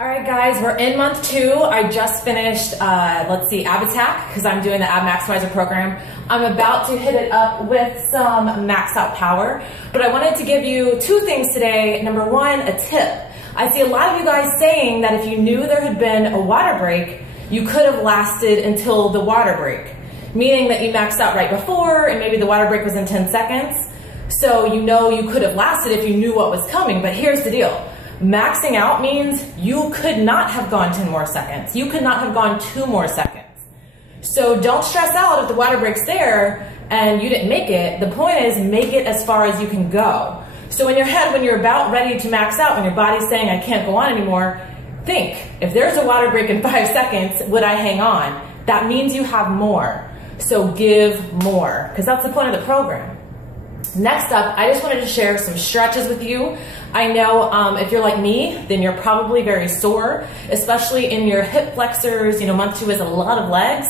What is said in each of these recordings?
All right, guys, we're in month 2. I just finished, ab attack because I'm doing the ab maximizer program. I'm about to hit it up with some max out power, but I wanted to give you 2 things today. Number 1, a tip. I see a lot of you guys saying that if you knew there had been a water break, you could have lasted until the water break, meaning that you maxed out right before and maybe the water break was in 10 seconds. So you know you could have lasted if you knew what was coming, but here's the deal. Maxing out means you could not have gone 10 more seconds. You could not have gone 2 more seconds. So don't stress out if the water break's there and you didn't make it. The point is make it as far as you can go. So in your head, when you're about ready to max out and your body's saying, I can't go on anymore, think, if there's a water break in 5 seconds, would I hang on? That means you have more. So give more, because that's the point of the program. Next up, I just wanted to share some stretches with you. I know if you're like me, then you're probably very sore, especially in your hip flexors. You know, month 2 is a lot of legs.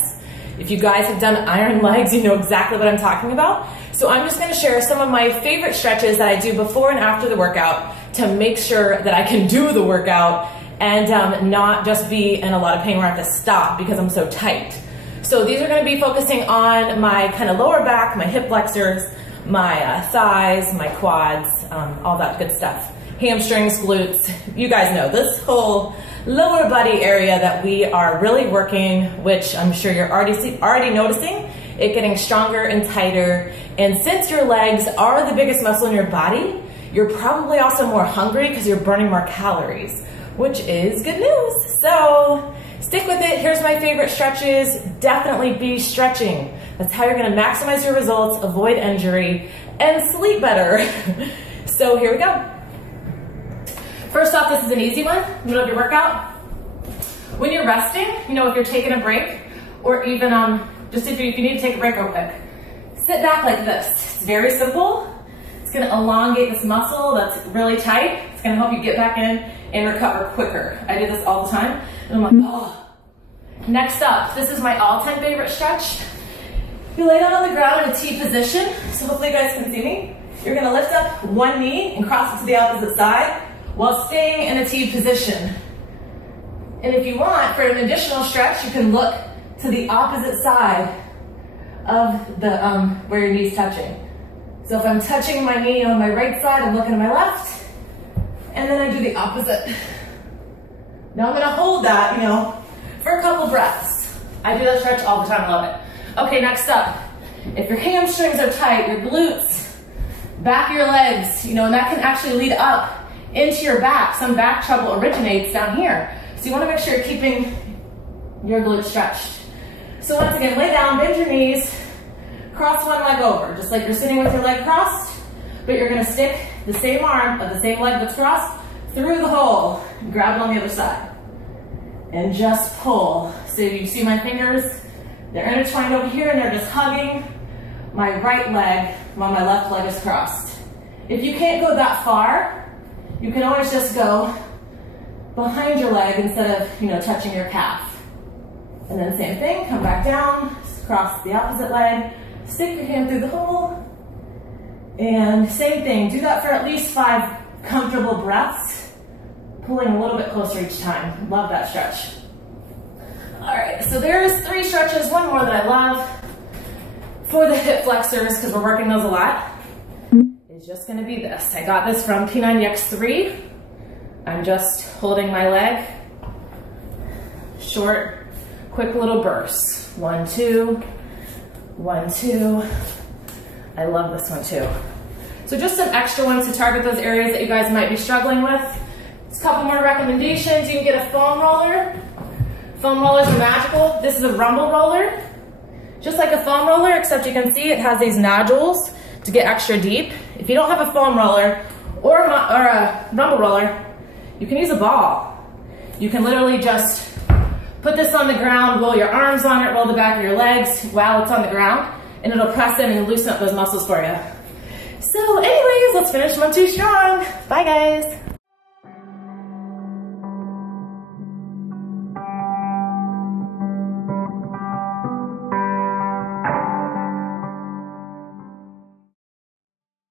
If you guys have done iron legs, you know exactly what I'm talking about. So I'm just gonna share some of my favorite stretches that I do before and after the workout to make sure that I can do the workout and not just be in a lot of pain where I have to stop because I'm so tight. So these are gonna be focusing on my kind of lower back, my hip flexors, my thighs, my quads, all that good stuff. Hamstrings, glutes, you guys know this whole lower body area that we are really working, which I'm sure you're already noticing, it getting stronger and tighter. And since your legs are the biggest muscle in your body, you're probably also more hungry because you're burning more calories, which is good news. So stick with it. Here's my favorite stretches. Definitely be stretching. That's how you're gonna maximize your results, avoid injury, and sleep better. So here we go. First off, this is an easy one, middle of your workout. When you're resting, you know, if you're taking a break, or even just if you need to take a break real quick, sit back like this. It's very simple. It's gonna elongate this muscle that's really tight. It's gonna help you get back in and recover quicker. I do this all the time, and I'm like, oh. Next up, this is my all-time favorite stretch. You lay down on the ground in a T position, so hopefully you guys can see me. You're gonna lift up one knee and cross it to the opposite side while staying in a T position. And if you want, for an additional stretch, you can look to the opposite side of the where your knee's touching. So if I'm touching my knee on my right side, I'm looking to my left, and then I do the opposite. Now I'm gonna hold that, you know, for a couple breaths. I do that stretch all the time, I love it. Okay, next up, if your hamstrings are tight, your glutes, back of your legs, you know, and that can actually lead up into your back. Some back trouble originates down here. So you wanna make sure you're keeping your glutes stretched. So once again, lay down, bend your knees, cross one leg over, just like you're sitting with your leg crossed, but you're gonna stick the same arm of the same leg that's crossed through the hole, grab it on the other side, and just pull. So you see my fingers? They're intertwined over here and they're just hugging my right leg while my left leg is crossed. If you can't go that far, you can always just go behind your leg instead of, you know, touching your calf. And then same thing, come back down, cross the opposite leg, stick your hand through the hole, and same thing, do that for at least 5 comfortable breaths, pulling a little bit closer each time. Love that stretch. All right, so there's 3 stretches, one more that I love for the hip flexors, because we're working those a lot, is just gonna be this. I got this from P90X3. I'm just holding my leg, short, quick little bursts. 1, 2, 1, 2. I love this one too. So just some extra ones to target those areas that you guys might be struggling with. Just a couple more recommendations. You can get a foam roller. Foam rollers are magical. This is a rumble roller. Just like a foam roller, except you can see it has these nodules to get extra deep. If you don't have a foam roller or a rumble roller, you can use a ball. You can literally just put this on the ground, roll your arms on it, roll the back of your legs while it's on the ground, and it'll press in and loosen up those muscles for you. So anyways, let's finish month 2 strong. Bye guys.